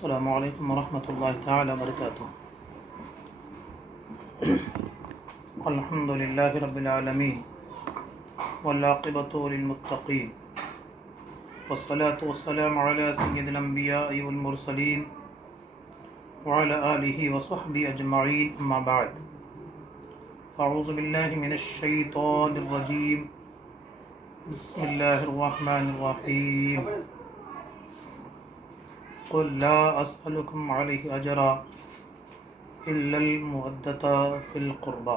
السلام علیکم ورحمۃ اللہ تعالی وبرکاتہ۔ الحمد للہ رب العالمین والعاقبۃ للمتقین والصلاة والسلام علی سید الانبیاء والمرسلین وعلی آلہ وصحبہ اجمعین، اما بعد فاعوذ باللہ من الشیطان الرجیم، بسم اللہ الرحمن الرحیم۔ قل لا اسألكم علیہ اجرا الا المودۃ فی القربى۔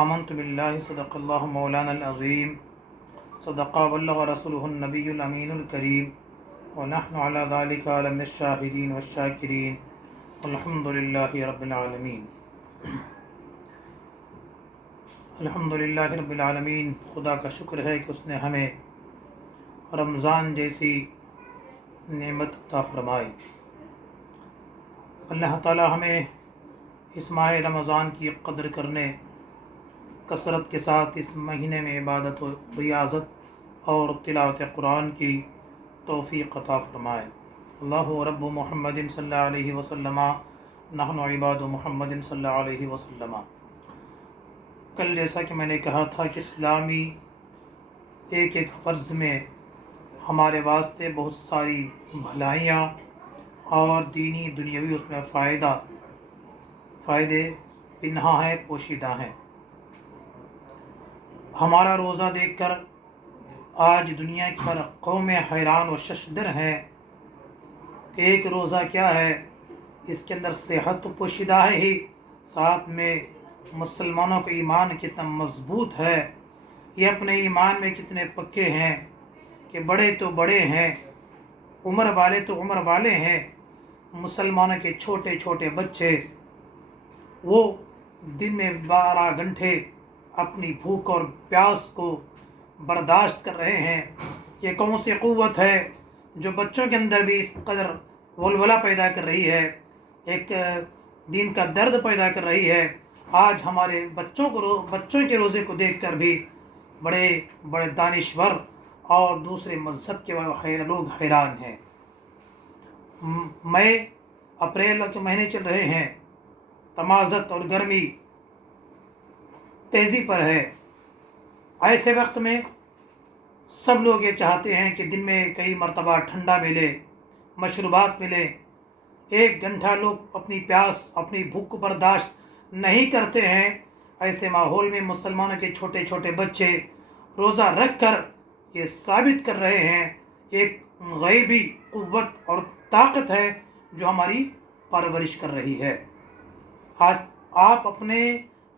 آمنت باللہ صدق اللہ مولانا العظیم، صدق وبلغ رسولہ النبی الامین الکریم، ونحن علی ذلک من الشاہدین والشاکرین، الحمد للہ رب العالمین۔ الحمد للہ رب العالمین، خدا کا شکر ہے کہ اس نے ہمیں رمضان جیسی نعمت عطا فرمائی۔ اللہ تعالی ہمیں اس ماہ رمضان کی قدر کرنے، کثرت کے ساتھ اس مہینے میں عبادت و ریاضت اور تلاوت قرآن کی توفیق عطا فرمائے۔ اللہ رب محمد صلی اللہ علیہ وسلم، نحن عباد محمد صلی اللہ علیہ وسلم۔ کل جیسا کہ میں نے کہا تھا کہ اسلامی ایک ایک فرض میں ہمارے واسطے بہت ساری بھلائیاں اور دینی دنیاوی اس میں فائدے پنہاں ہیں، پوشیدہ ہیں۔ ہمارا روزہ دیکھ کر آج دنیا کی ہر قوم حیران و ششدر ہیں کہ ایک روزہ کیا ہے، اس کے اندر صحت تو پوشیدہ ہے ہی، ساتھ میں مسلمانوں کا ایمان کتنا مضبوط ہے، یہ اپنے ایمان میں کتنے پکے ہیں کہ بڑے تو بڑے ہیں، عمر والے تو عمر والے ہیں، مسلمانوں کے چھوٹے چھوٹے بچے وہ دن میں 12 گھنٹے اپنی بھوک اور پیاس کو برداشت کر رہے ہیں۔ یہ کون سی قوت ہے جو بچوں کے اندر بھی اس قدر ولولہ پیدا کر رہی ہے، ایک دین کا درد پیدا کر رہی ہے۔ آج ہمارے بچوں کے روزے کو دیکھ کر بھی بڑے بڑے دانشور اور دوسرے مذہب کے لوگ حیران ہیں۔ مئی اپریل کے مہینے چل رہے ہیں، تمازت اور گرمی تیزی پر ہے۔ ایسے وقت میں سب لوگ یہ چاہتے ہیں کہ دن میں کئی مرتبہ ٹھنڈا ملے، مشروبات ملے۔ 1 گھنٹہ لوگ اپنی پیاس، اپنی بھوک کو برداشت نہیں کرتے ہیں۔ ایسے ماحول میں مسلمانوں کے چھوٹے چھوٹے بچے روزہ رکھ کر یہ ثابت کر رہے ہیں، ایک غیبی قوت اور طاقت ہے جو ہماری پرورش کر رہی ہے۔ آج آپ اپنے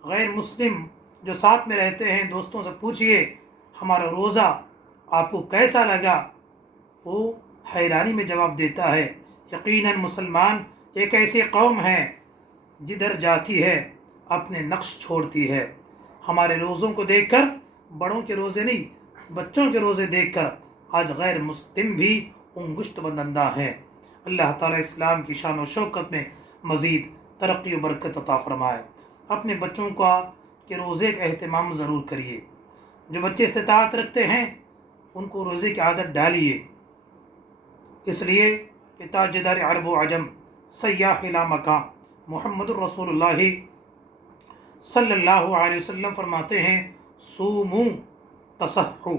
غیر مسلم جو ساتھ میں رہتے ہیں دوستوں سے پوچھئے ہمارا روزہ آپ کو کیسا لگا، وہ حیرانی میں جواب دیتا ہے۔ یقیناً مسلمان ایک ایسی قوم ہے جدھر جاتی ہے اپنے نقش چھوڑتی ہے۔ ہمارے روزوں کو دیکھ کر، بڑوں کے روزے نہیں بچوں کے روزے دیکھ کر آج غیر مسلم بھی انگشت بندندہ ہیں۔ اللہ تعالیٰ اسلام کی شان و شوکت میں مزید ترقی و برکت عطا فرمائے۔ اپنے بچوں کے روزے کا اہتمام ضرور کریے۔ جو بچے استطاعت رکھتے ہیں ان کو روزے کی عادت ڈالیے، اس لیے کہ تاجدار عرب و عجم، سیاح لا مکان، محمد الرسول اللہ صلی اللہ علیہ وسلم فرماتے ہیں، صوموا تصحوا،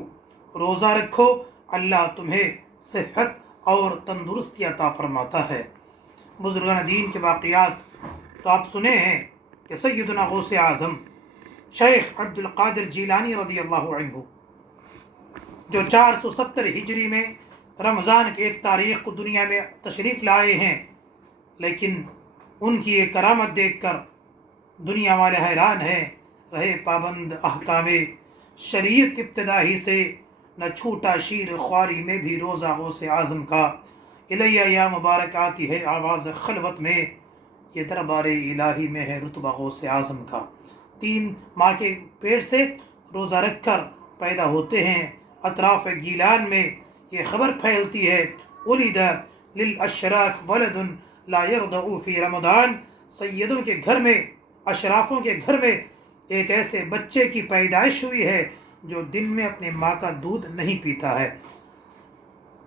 روزہ رکھو اللہ تمہیں صحت اور تندرستی عطا فرماتا ہے۔ بزرگان دین کے واقعات تو آپ سنے ہیں کہ سیدنا غوث اعظم شیخ عبد القادر جیلانی رضی اللہ عنہ جو 470 ہجری میں رمضان کی 1 تاریخ کو دنیا میں تشریف لائے ہیں، لیکن ان کی یہ کرامت دیکھ کر دنیا والے حیران ہیں، رہے پابند احکام شریعت ابتدا ہی سے، نہ چھوٹا شیر خواری میں بھی روزہ غوث اعظم کا، الیہ یا مبارک آتی ہے آواز خلوت میں، یہ دربار الہی میں ہے رتبہ غوث اعظم کا۔ 3 ماہ کے پیٹ سے روزہ رکھ کر پیدا ہوتے ہیں۔ اطراف گیلان میں یہ خبر پھیلتی ہے، ولد للاشراف ولد لا یرضع فی رمضان، سیدوں کے گھر میں، اشرافوں کے گھر میں ایک ایسے بچے کی پیدائش ہوئی ہے جو دن میں اپنے ماں کا دودھ نہیں پیتا ہے۔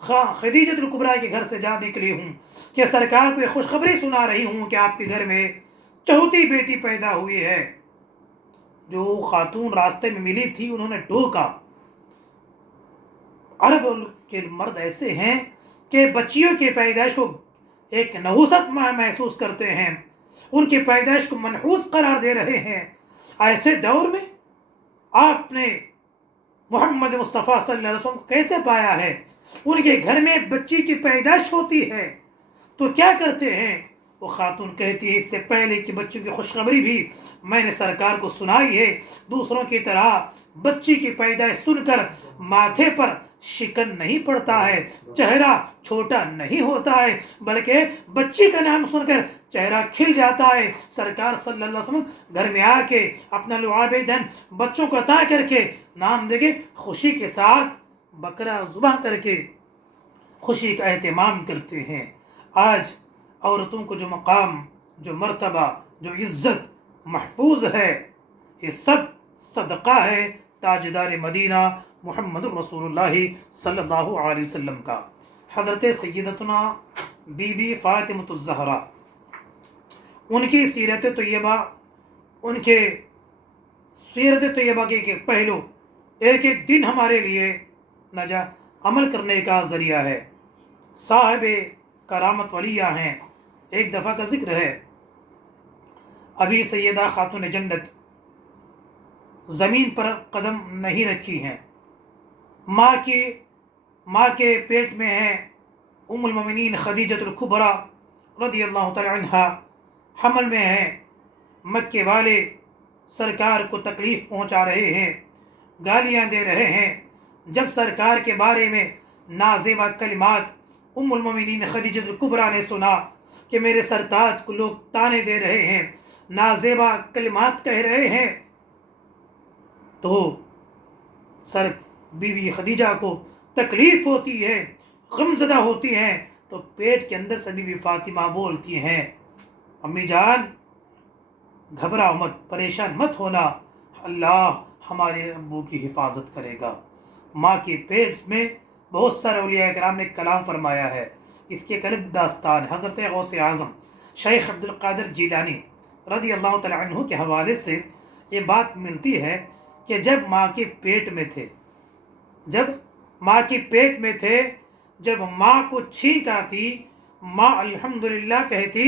خدیجۃ الکبریٰ کے گھر سے جا نکلی ہوں کہ سرکار کو یہ خوشخبری سنا رہی ہوں کہ آپ کے گھر میں چوتھی بیٹی پیدا ہوئی ہے۔ جو خاتون راستے میں ملی تھی انہوں نے ٹوکا۔ عرب کے مرد ایسے ہیں کہ بچیوں کی پیدائش کو ایک نحوست محسوس کرتے ہیں، ان کی پیدائش کو منحوس قرار دے رہے ہیں۔ ایسے دور میں آپ نے محمد مصطفیٰ صلی اللہ علیہ وسلم کو کیسے پایا ہے؟ ان کے گھر میں بچی کی پیدائش ہوتی ہے تو کیا کرتے ہیں؟ وہ خاتون کہتی ہے اس سے پہلے کہ بچوں کی خوشخبری بھی میں نے سرکار کو سنائی ہے، دوسروں کی طرح بچی کی پیدائش سن کر ماتھے پر شکن نہیں پڑتا ہے، چہرہ چھوٹا نہیں ہوتا ہے، بلکہ بچی کا نام سن کر چہرہ کھل جاتا ہے۔ سرکار صلی اللہ علیہ وسلم گھر میں آ کے اپنا لعاب دہن بچوں کو عطا کر کے نام دے کے خوشی کے ساتھ بکرا ذبح کر کے خوشی کا اہتمام کرتے ہیں۔ آج عورتوں کو جو مقام، جو مرتبہ، جو عزت محفوظ ہے، یہ سب صدقہ ہے تاجدار مدینہ محمد رسول اللہ صلی اللہ علیہ وسلم کا۔ حضرت سیدتنا بی بی فاطمۃ الزہرا، ان کی سیرت طیبہ، ان کے سیرت طیبہ کے پہلو ایک ایک دن ہمارے لیے عمل کرنے کا ذریعہ ہے۔ صاحب کرامت ولیہ ہیں۔ ایک دفعہ کا ذکر ہے، ابھی سیدہ خاتون جنت زمین پر قدم نہیں رکھی ہیں، ماں کے پیٹ میں ہیں ام المومنین خدیجۃ الکبریٰ رضی اللہ تعالی عنہا، حمل میں ہیں۔ مکے والے سرکار کو تکلیف پہنچا رہے ہیں، گالیاں دے رہے ہیں۔ جب سرکار کے بارے میں نازیبہ کلمات ام المومنین خدیجۃ الکبریٰ نے سنا کہ میرے سرتاج کو لوگ تانے دے رہے ہیں، نازیبہ کلمات کہہ رہے ہیں، تو بی بی خدیجہ کو تکلیف ہوتی ہے، غمزدہ ہوتی ہیں، تو پیٹ کے اندر سے بی بی فاطمہ بولتی ہیں، امی جان گھبراؤ مت، پریشان مت ہونا، اللہ ہمارے ابو کی حفاظت کرے گا۔ ماں کے پیٹ میں بہت سارے اولیاء کرام نے کلام فرمایا ہے، اس کی ایک الگ داستان ہے۔ حضرت غوث اعظم شیخ عبد القادر جیلانی رضی اللہ تعالی عنہ کے حوالے سے یہ بات ملتی ہے کہ جب ماں کے پیٹ میں تھے، جب ماں کو چھینک آتی، ماں الحمدللہ کہتی،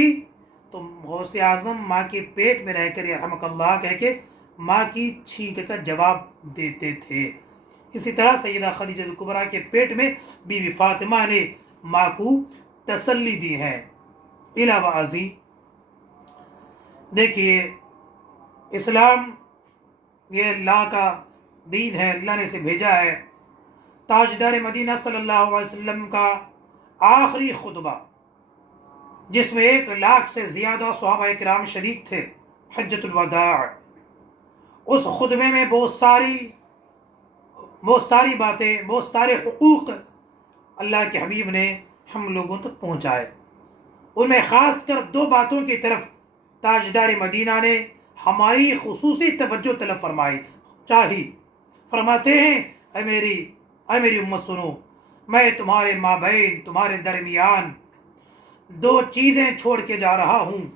تو غوث اعظم ماں کے پیٹ میں رہ کر یرحمک اللہ کہہ کے ماں کی چھینک کا جواب دیتے تھے۔ اسی طرح سیدہ خدیجہ الکبریٰ کے پیٹ میں بی بی فاطمہ نے ماں کو تسلی دی ہے۔ علاوہ ازیں دیکھیے، اسلام یہ اللہ کا دین ہے، اللہ نے اسے بھیجا ہے۔ تاجدار مدینہ صلی اللہ علیہ وسلم کا آخری خطبہ، جس میں 1,00,000 سے زیادہ صحابہ کرام شریک تھے، حجۃ الوداع، اس خطبے میں بہت ساری باتیں، بہت سارے حقوق اللہ کے حبیب نے ہم لوگوں تک پہنچائے۔ ان میں خاص کر 2 باتوں کی طرف تاجدار مدینہ نے ہماری خصوصی توجہ طلب فرماتے ہیں، اے میری امت سنو، میں تمہارے مابین، تمہارے درمیان 2 چیزیں چھوڑ کے جا رہا ہوں،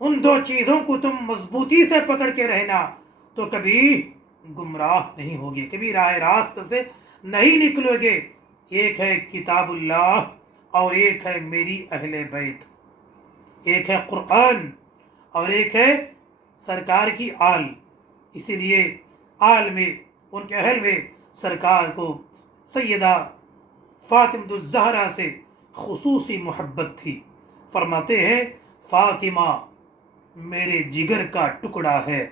ان 2 چیزوں کو تم مضبوطی سے پکڑ کے رہنا تو کبھی گمراہ نہیں ہوگے، کبھی راہ راست سے نہیں نکلو گے۔ ایک ہے کتاب اللہ اور ایک ہے میری اہل بیت، ایک ہے قرآن اور ایک ہے سرکار کی آل۔ اسی لیے آل میں، ان کے اہل میں سرکار کو سیدہ فاطمہ الزہرا سے خصوصی محبت تھی۔ فرماتے ہیں، فاطمہ میرے جگر کا ٹکڑا ہے،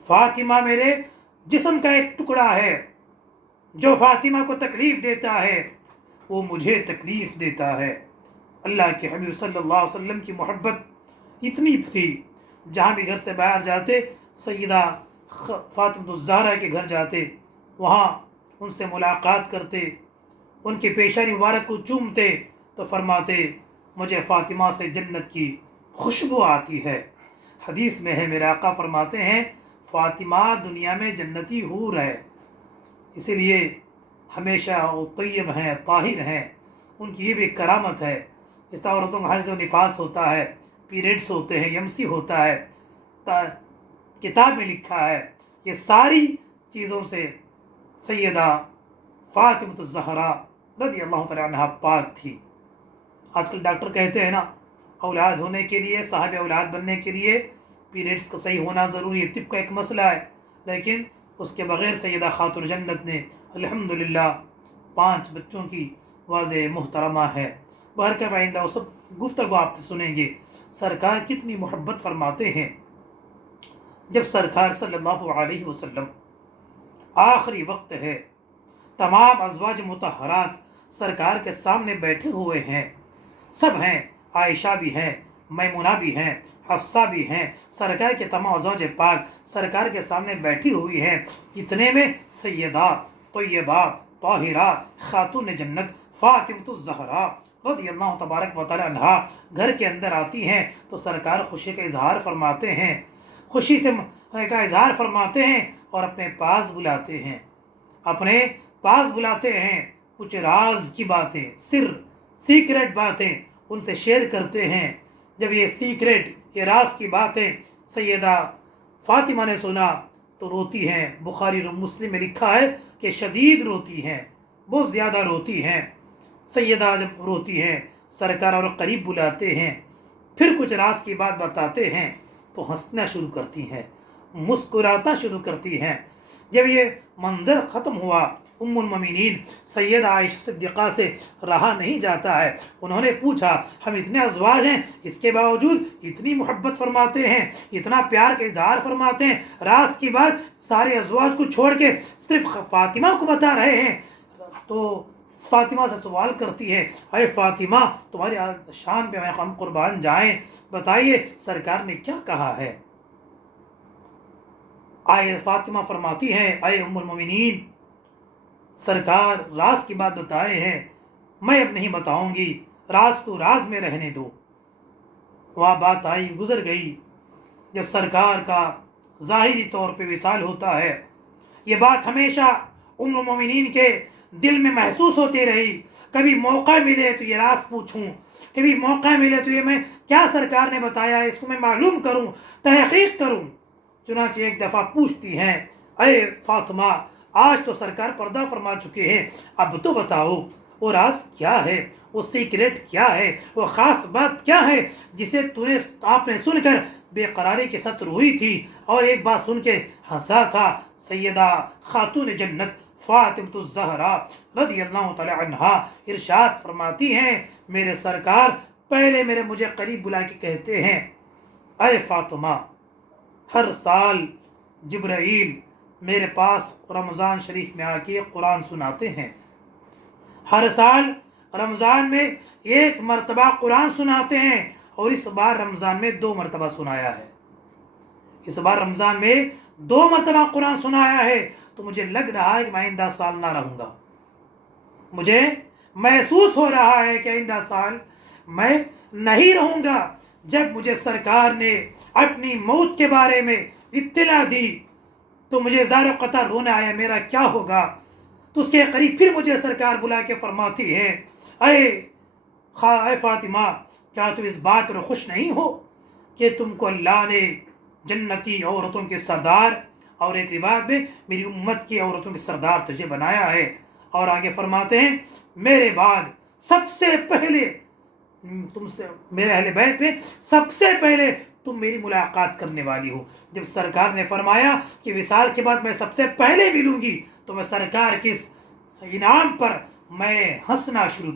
فاطمہ میرے جسم کا ایک ٹکڑا ہے، جو فاطمہ کو تکلیف دیتا ہے وہ مجھے تکلیف دیتا ہے۔ اللہ کے حبیب صلی اللہ علیہ وسلم کی محبت اتنی تھی، جہاں بھی گھر سے باہر جاتے سیدہ فاطمہ الزہرا کے گھر جاتے، وہاں ان سے ملاقات کرتے، ان کی پیشانی مبارک کو چومتے تو فرماتے، مجھے فاطمہ سے جنت کی خوشبو آتی ہے۔ حدیث میں ہے، میرے آقا فرماتے ہیں، فاطمہ دنیا میں جنتی حور ہے، اسی لیے ہمیشہ وہ طیب ہیں، طاہر ہیں، ان کی یہ بھی کرامت ہے۔ جس طرح عورتوں کا حیض و نفاس ہوتا ہے، پیریڈس ہوتے ہیں، یمسی ہوتا ہے، کتاب میں لکھا ہے، یہ ساری چیزوں سے سیدہ فاطمۃ الزہرا رضی اللہ تعالیٰ عنہ پاک تھی۔ آج کل ڈاکٹر کہتے ہیں نا، اولاد ہونے کے لیے، صاحب اولاد بننے کے لیے پیریڈس کا صحیح ہونا ضروری ہے، طب کا ایک مسئلہ ہے، لیکن اس کے بغیر سیدہ خاتون جنت نے الحمدللہ 5 بچوں کی والد محترمہ ہے۔ بہرکیف آئندہ وہ سب گفتگو آپ سنیں گے۔ سرکار کتنی محبت فرماتے ہیں۔ جب سرکار صلی اللہ علیہ وسلم آخری وقت ہے، تمام ازواج مطہرات سرکار کے سامنے بیٹھے ہوئے ہیں، سب ہیں، عائشہ بھی ہیں، میمونہ بھی ہیں، حفصہ بھی ہیں، سرکار کے تمام ازواج پاک سرکار کے سامنے بیٹھی ہوئی ہیں۔ اتنے میں سیدہ طیبہ طاہرہ خاتون جنت فاطمۃ الزہرا رضی اللہ تبارک و تعالی عنہا گھر کے اندر آتی ہیں تو سرکار خوشی کا اظہار فرماتے ہیں، خوشی سے کا اظہار فرماتے ہیں اور اپنے پاس بلاتے ہیں، اپنے پاس بلاتے ہیں، کچھ راز کی باتیں، سیکریٹ باتیں ان سے شیئر کرتے ہیں۔ جب یہ سیکریٹ، یہ راز کی باتیں سیدہ فاطمہ نے سنا تو روتی ہیں۔ بخاری اور مسلم میں لکھا ہے کہ شدید روتی ہیں، بہت زیادہ روتی ہیں۔ سیدہ جب روتی ہیں، سرکار اور قریب بلاتے ہیں، پھر کچھ راز کی بات بتاتے ہیں تو ہنسنا شروع کرتی ہیں، مسکراتا شروع کرتی ہیں۔ جب یہ منظر ختم ہوا، ام المومنین سیدہ عائشہ صدیقہ سے رہا نہیں جاتا ہے، انہوں نے پوچھا، ہم اتنے ازواج ہیں، اس کے باوجود اتنی محبت فرماتے ہیں، اتنا پیار کا اظہار فرماتے ہیں، راز کی بات سارے ازواج کو چھوڑ کے صرف فاطمہ کو بتا رہے ہیں۔ تو فاطمہ سے سوال کرتی ہے، اے فاطمہ، تمہاری شان پہ ہم قربان جائیں، بتائیے سرکار نے کیا کہا ہے؟ آئے فاطمہ فرماتی ہیں، اے ام المومنین، سرکار راز کی بات بتائے ہیں، میں اب نہیں بتاؤں گی، راز کو راز میں رہنے دو۔ وہ بات آئی، گزر گئی۔ جب سرکار کا ظاہری طور پہ وصال ہوتا ہے، یہ بات ہمیشہ ام المومنین کے دل میں محسوس ہوتی رہی، کبھی موقع ملے تو یہ راز پوچھوں، کبھی موقع ملے تو یہ میں کیا سرکار نے بتایا ہے اس کو میں معلوم کروں، تحقیق کروں۔ چنانچہ ایک دفعہ پوچھتی ہیں، اے فاطمہ، آج تو سرکار پردہ فرما چکے ہیں، اب تو بتاؤ وہ راز کیا ہے، وہ سیکریٹ کیا ہے، وہ خاص بات کیا ہے جسے آپ نے سن کر بے قراری کے ساتھ روئی تھی اور ایک بات سن کے ہنسا تھا۔ سیدہ خاتون جنت فاطمۃ الزہرا رضی اللہ تعالی عنہا ارشاد فرماتی ہیں، میرے سرکار پہلے مجھے قریب بلا کے کہتے ہیں، اے فاطمہ، ہر سال جبرائیل میرے پاس رمضان شریف میں آ کے قرآن سناتے ہیں، ہر سال رمضان میں 1 مرتبہ قرآن سناتے ہیں، اور اس بار رمضان میں 2 مرتبہ سنایا ہے، اس بار رمضان میں 2 مرتبہ قرآن سنایا ہے۔ تو مجھے لگ رہا ہے کہ میں آئندہ سال نہ رہوں گا، مجھے محسوس ہو رہا ہے کہ آئندہ سال میں نہیں رہوں گا۔ جب مجھے سرکار نے اپنی موت کے بارے میں اطلاع دی تو مجھے زار و قطع رونا آیا، میرا کیا ہوگا؟ تو اس کے قریب پھر مجھے سرکار بلا کے فرماتی ہے، اے فاطمہ، کیا تم اس بات پر خوش نہیں ہو کہ تم کو اللہ نے جنتی عورتوں کے سردار، اور ایک روایت میں میری امت کی عورتوں کے سردار تجھے بنایا ہے؟ اور آگے فرماتے ہیں، میرے بعد سب سے پہلے تم سے، میرے اہل بیت میں سب سے پہلے تم میری ملاقات کرنے والی ہو۔ جب سرکار نے فرمایا کہ وصال کے بعد میں سب سے پہلے ملوں گی تو میں سرکار کے اس انعام پر میں ہنسنا شروع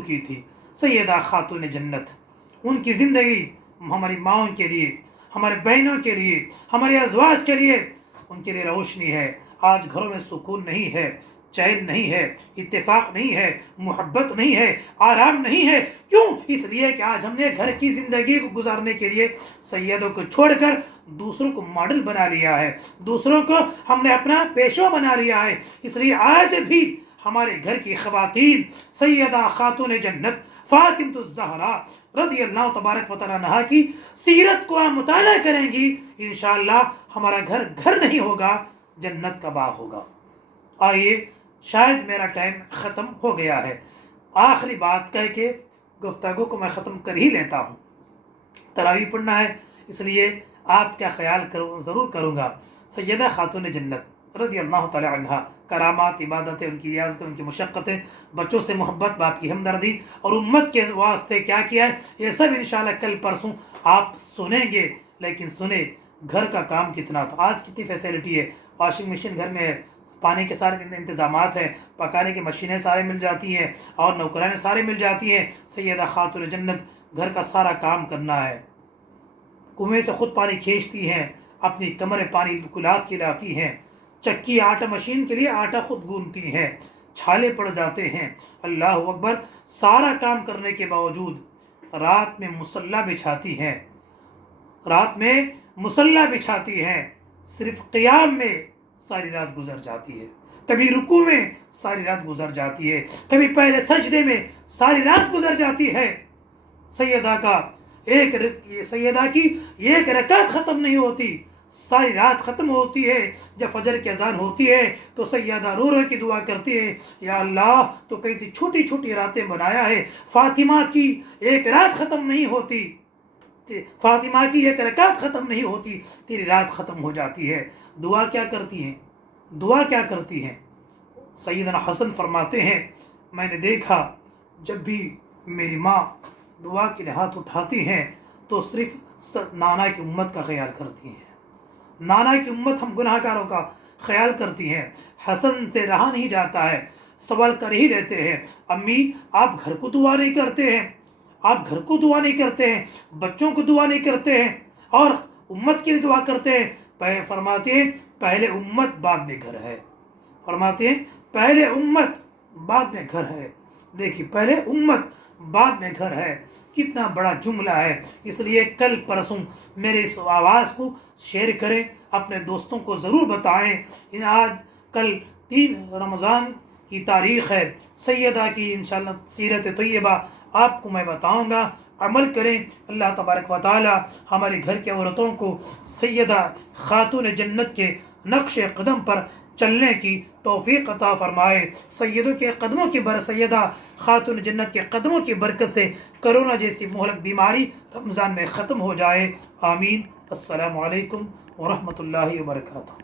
کی تھی۔ سیدہ خاتون جنت، ان کی زندگی ہماری ماؤں کے لیے، ہمارے بہنوں کے لیے، ہمارے ازواج کے لیے، ان کے لیے روشنی ہے۔ آج گھروں میں سکون نہیں ہے، چین نہیں ہے، اتفاق نہیں ہے، محبت نہیں ہے، آرام نہیں ہے۔ کیوں؟ اس لیے کہ آج ہم نے گھر کی زندگی کو گزارنے کے لیے سیدوں کو چھوڑ کر دوسروں کو ماڈل بنا لیا ہے، دوسروں کو ہم نے اپنا پیشوا بنا لیا ہے۔ اس لیے آج بھی ہمارے گھر کی خواتین سیدہ خاتون جنت فاطمۃ الزہرا رضی اللہ تبارک و تعالی عنہا کی سیرت کو ہم مطالعہ کریں گی، انشاءاللہ ہمارا گھر نہیں ہوگا، جنت کا باغ ہوگا۔ آئیے شاید میرا ٹائم ختم ہو گیا ہے، آخری بات کہہ کے گفتگو کو میں ختم کر ہی لیتا ہوں۔ تراویح پڑھنا ہے، اس لیے آپ کیا خیال ضرور کروں گا۔ سیدہ خاتون جنت رضی اللہ تعالی عنہ، کرامات، عبادتیں، ان کی ریاضتیں، ان کی مشقتیں، بچوں سے محبت، باپ کی ہمدردی اور امت کے واسطے کیا کیا ہے، یہ سب انشاءاللہ کل پرسوں آپ سنیں گے۔ لیکن سنیں گھر کا کام کتنا تھا۔ آج کتنی فیسلٹی ہے، واشنگ مشین گھر میں ہے، پانی کے سارے انتظامات ہیں، پکانے کی مشینیں سارے مل جاتی ہیں اور نوکرانیں سارے مل جاتی ہیں۔ سیدہ خاتون جنت گھر کا سارا کام کرنا ہے، کنویں سے خود پانی کھینچتی ہیں، اپنی کمر میں پانی کلات کے لاتی ہیں، چکی آٹا مشین کے لیے آٹا خود گوندتی ہیں، چھالے پڑ جاتے ہیں، اللہ اکبر۔ سارا کام کرنے کے باوجود رات میں مصلی بچھاتی ہیں، رات میں مصلی بچھاتی ہیں، صرف قیام میں ساری رات گزر جاتی ہے، کبھی رکوع میں ساری رات گزر جاتی ہے، کبھی پہلے سجدے میں ساری رات گزر جاتی ہے۔ سیدہ کی ایک رکعت ختم نہیں ہوتی، ساری رات ختم ہوتی ہے۔ جب فجر کی اذان ہوتی ہے تو سیدہ رو رو کی دعا کرتی ہے، یا اللہ تو کیسی چھوٹی چھوٹی راتیں بنایا ہے، فاطمہ کی ایک رات ختم نہیں ہوتی، فاطمہ کی ایک رکعت ختم نہیں ہوتی، تیری رات ختم ہو جاتی ہے۔ دعا کیا کرتی ہیں، دعا کیا کرتی ہیں؟ سیدنا حسن فرماتے ہیں، میں نے دیکھا جب بھی میری ماں دعا کے لیے ہاتھ اٹھاتی ہیں تو صرف نانا کی امت کا خیال کرتی ہیں، نانا کی امت، ہم گناہ گاروں کا خیال کرتی ہیں۔ حسن سے رہا نہیں جاتا ہے، سوال کر ہی لیتے ہیں، امی آپ گھر کو دعا نہیں کرتے ہیں، آپ گھر کو دعا نہیں کرتے ہیں، بچوں کو دعا نہیں کرتے ہیں اور امت کے لیے دعا کرتے ہیں؟ فرماتے ہیں پہلے امت بعد میں گھر ہے، فرماتے ہیں پہلے امت بعد میں گھر ہے۔ دیکھیے پہلے امت بعد میں گھر ہے، کتنا بڑا جملہ ہے۔ اس لیے کل پرسوں میرے اس آواز کو شیئر کریں، اپنے دوستوں کو ضرور بتائیں۔ آج کل 3 رمضان کی تاریخ ہے، سیدہ کی انشاءاللہ سیرت طیبہ آپ کو میں بتاؤں گا، عمل کریں۔ اللہ تبارک و تعالی ہمارے گھر کے عورتوں کو سیدہ خاتون جنت کے نقش قدم پر چلنے کی توفیق عطا فرمائے۔ سیدوں کے قدموں کی سیدہ خاتون جنت کے قدموں کی برکت سے کرونا جیسی مہلک بیماری رمضان میں ختم ہو جائے، آمین۔ السلام علیکم ورحمۃ اللہ وبرکاتہ۔